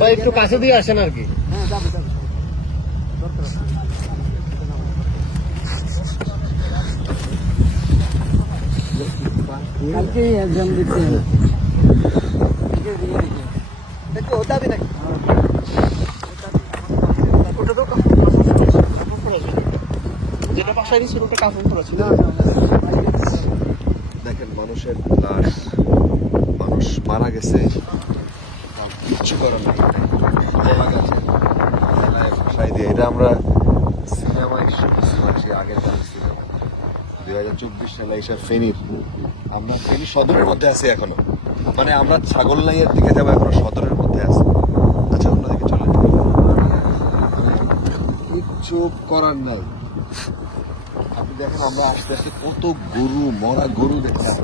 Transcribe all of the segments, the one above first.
ভাই একটু কাছে দিয়ে আসেন আর কি। হ্যাঁ এক্সাম দিতে দেখো ওটা নাকি ওটা তো যেটা বাসায় ছিল। ওটা কাপড় পরা ছিল দেখেন মানুষের লাশ মানুষ মারা গেছে। কিচ্ছু করার নেই। গাছে দিয়ে এটা আমরা সিনেমায় শুনেছি আগের সিনেমা। দুই হাজার চব্বিশ সালে এইসব ফেনীর আমরা ফেনী সদরের মধ্যে আছি এখনও। মানে আমরা ছাগল নাইয়ের দিকে যাব এখনও সদরের মধ্যে আছি। আচ্ছা অন্যদিকে চলে। কিচ্ছু করার নাই। আপনি দেখেন আমরা আস্তে আস্তে কত গরু মরা গরু দেখলাম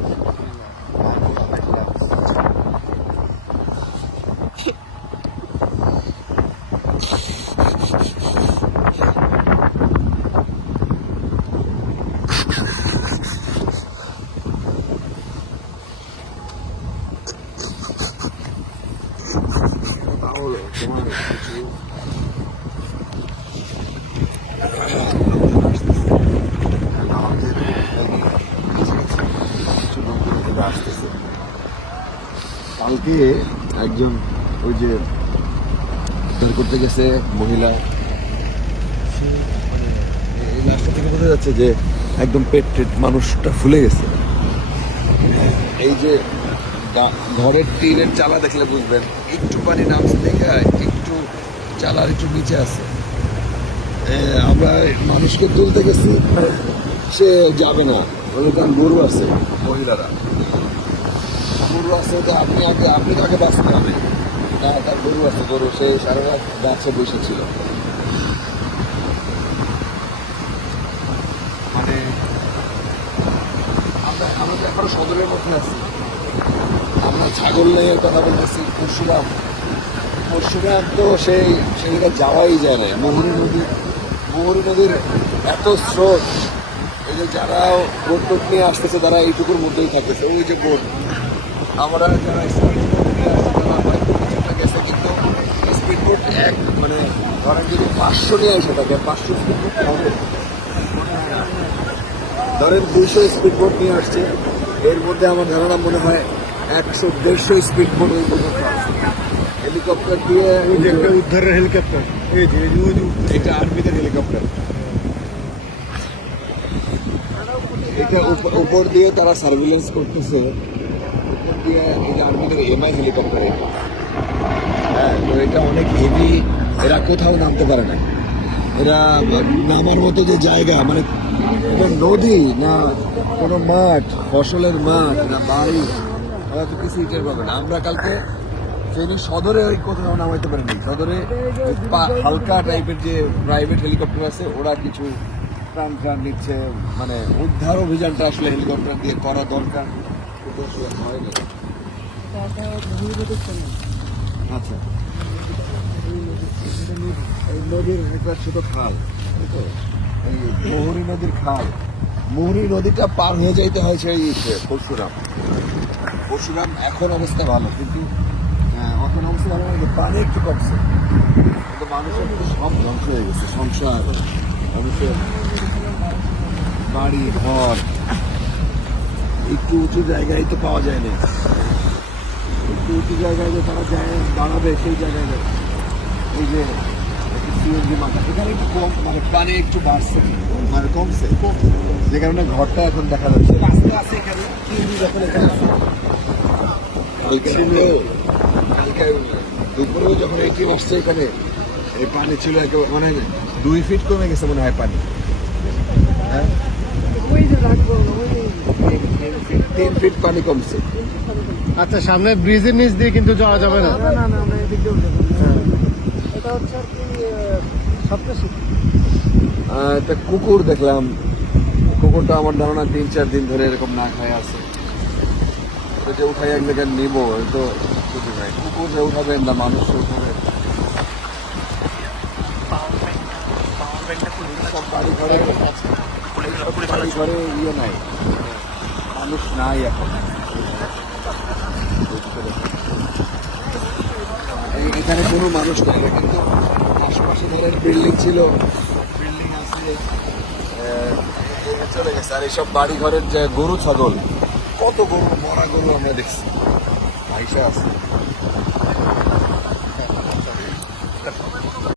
কালকে একজন ওই যে উদ্ধার করতে গেছে মহিলা। মানে এই থেকে বোঝা যাচ্ছে যে একদম পেট মানুষটা ফুলে গেছে। এই যে ঘরের টিনের চালা দেখলে বুঝবেন। একটু পানি নামছে দেখে, একটু চালার একটু নিচে আছে। আমরা মানুষকে তুলতে গেছি, সে যাবে না। ওদের কারণ গরু আছে, মহিলারা। গরু আছে তো আপনি আগে, আপনি তাকে বাঁচতে হবে। না, তার গরু আছে, গরু, সে সারা রাত গাছে বসেছিল মানে আমরা আমরা তো এখনও সদরের মধ্যে আছি। আমরা ছাগল নেয়ের কথা বলতেছি পরশুরাম পরশুরাম তো সেই সেখানে যাওয়াই যায় না মোহনী নদী মোহনী নদীর এত স্রোত, এই যে যারা বোট টোট নিয়ে আসতেছে, তারা এইটুকুর মধ্যেই থাকতেছে, ওই যে বোট। আমরা যারা নিয়ে বোট মানে ধরেন যদি পাঁচশো নিয়ে পাঁচশো ধরেন দুইশো স্পিড বোট নিয়ে আসছে, এর মধ্যে আমার ধারণা মনে হয় একশো দেড়শো স্পিড পর্যন্ত হেলিকপ্টার দিয়ে একটা উদ্ধারের হেলিকপ্টার এই যে এটা আর্মিদের হেলিকপ্টার এটা উপ- উপর দিয়ে তারা সার্ভিলেন্স করতেছে। উপর দিয়ে এটা আর্মিদের এমআই হেলিকপ্টার এটা হ্যাঁ তো এটা অনেক হেভি এরা কোথাও নামতে পারে না। এরা নামার মতো যে জায়গা মানে এটা নদী না কোনো মাঠ ফসলের মাঠ না বাড়ি। ওরা তো কিছু ইটের পাবে না। আমরা কালকে ফেনী সদরে ওই কোথাও নামাইতে পারিনি। সদরে হালকা টাইপের যে প্রাইভেট হেলিকপ্টার আছে ওরা কিছু প্রাণ প্রাণ নিচ্ছে। মানে উদ্ধার অভিযানটা আসলে হেলিকপ্টার দিয়ে করা দরকার। আচ্ছা। নদীর একটা ছোট খাল মোহরী নদীর খাল। মোহরী নদীটা পার হয়ে যাইতে হয় সেই ইসে, পরশুরাম। পরশুরাম, এখন অবস্থা ভালো, কিন্তু এখন অবস্থা ভালো না পানি একটু কমছে। কিন্তু মানুষের সব ধ্বংস হয়ে গেছে, সংসার, মানুষের বাড়ি, ঘর, একটু উঁচু জায়গায় তো পাওয়া যায় না। একটু উঁচু জায়গায় যে তারা যায়, দাঁড়াবে সেই জায়গায়। এই যে মাথা, এখানে একটু মানে পানি একটু বাড়ছে মানে কমছে। যে কারণে ঘরটা এখন দেখা যাচ্ছে। রাস্তা আছে এখানে এখানে আছে। কালকে কালকে দুপুরেও যখন এটি আসছে এখানে এই পানি ছিল একেবারে মানে দুই ফিট কমে গেছে মনে হয় পানি। হ্যাঁ? ওই যে রাখব ওই তিন ফিট পানি কমছে। আচ্ছা সামনে ব্রিজের নিচ দিয়ে কিন্তু যাওয়া যাবে না? একটা কুকুর দেখলাম। কুকুরটা আমার ধারণা তিন চার দিন ধরে এরকম না খায় আছে। যে উঠাই এক জায়গায় নিবো তো কুকুর উঠাবেন না, মানুষ উঠাবে। ইয়ে নাই। এখন। এখানে কোনো মানুষ নাই, কিন্তু আশেপাশে ধরেন বিল্ডিং ছিল বিল্ডিং আছে চলে গেছে। আর এইসব বাড়ি ঘরের যে গরু, ছাগল কত গরু মরা গরু আমরা দেখছি। পয়সা আছে।